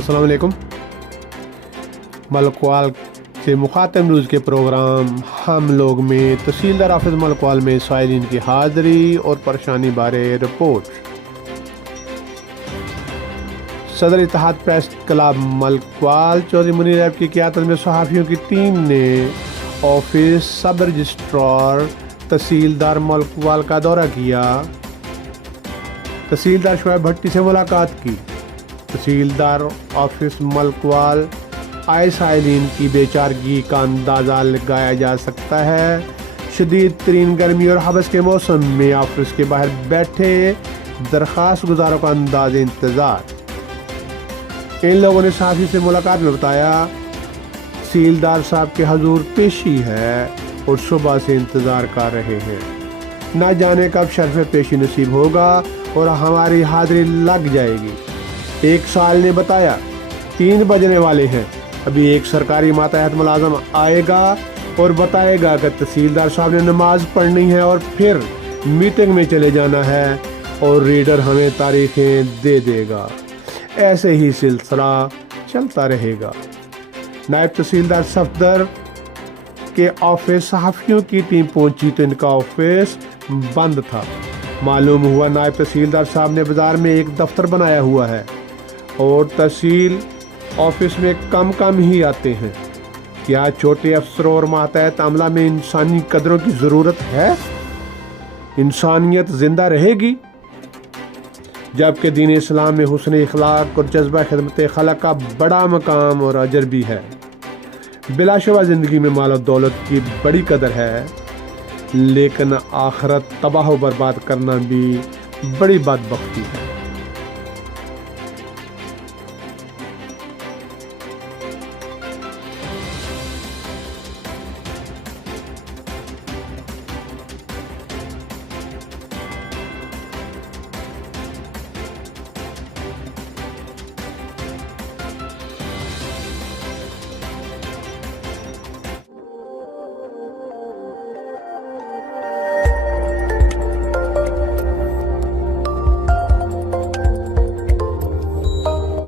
अस्सलाम वालेकुम। मलकवाल से मुखातब न्यूज़ के प्रोग्राम हम लोग में तहसीलदार ऑफिस मलकवाल में साइलिन की हाज़िरी और परेशानी बारे रिपोर्ट। सदर इत्तेहाद प्रेस क्लब मलकवाल चौधरी मुनीर ऐब की क़ियादत में सहाफ़ियों की टीम ने ऑफिस सब रजिस्ट्रार तहसीलदार मलकवाल का दौरा किया। तहसीलदार शुएब भट्टी से मुलाकात की। तहसीलदार ऑफिस मलकवाल आए साइलिन की बेचारगी का अंदाज़ा लगाया जा सकता है। शदीद तरीन गर्मी और हबस के मौसम में ऑफिस के बाहर बैठे दरख्वास्त गुजारों का अंदाज़ इंतज़ार। इन लोगों ने साथी से मुलाकात में बताया तहसीलदार साहब के हजूर पेशी है और सुबह से इंतज़ार कर रहे हैं। न जाने कब शर्फ पेशी नसीब होगा और हमारी हाज़िरी लग जाएगी। एक साल ने बताया 3 बजने वाले हैं। अभी एक सरकारी मातहत मुलाजम आएगा और बताएगा कि तहसीलदार साहब ने नमाज पढ़नी है और फिर मीटिंग में चले जाना है और रीडर हमें तारीखें दे देगा। ऐसे ही सिलसिला चलता रहेगा। नायब तहसीलदार सफदर के ऑफिस सहाफ़ियों की टीम पहुंची तो इनका ऑफिस बंद था। मालूम हुआ नायब तहसीलदार साहब ने बाजार में एक दफ्तर बनाया हुआ है और तहसील ऑफिस में कम ही आते हैं। क्या छोटे अफसरों और मातहत अमला में इंसानी कदरों की ज़रूरत है? इंसानियत जिंदा रहेगी जबकि दीन इस्लाम में हुस्न इखलाक और जज्बा खिदमत खलक का बड़ा मकाम और अजर भी है। बिलाशुबा ज़िंदगी में माल और दौलत की बड़ी कदर है, लेकिन आखिरत तबाह व बर्बाद करना भी बड़ी बदबख्ती है।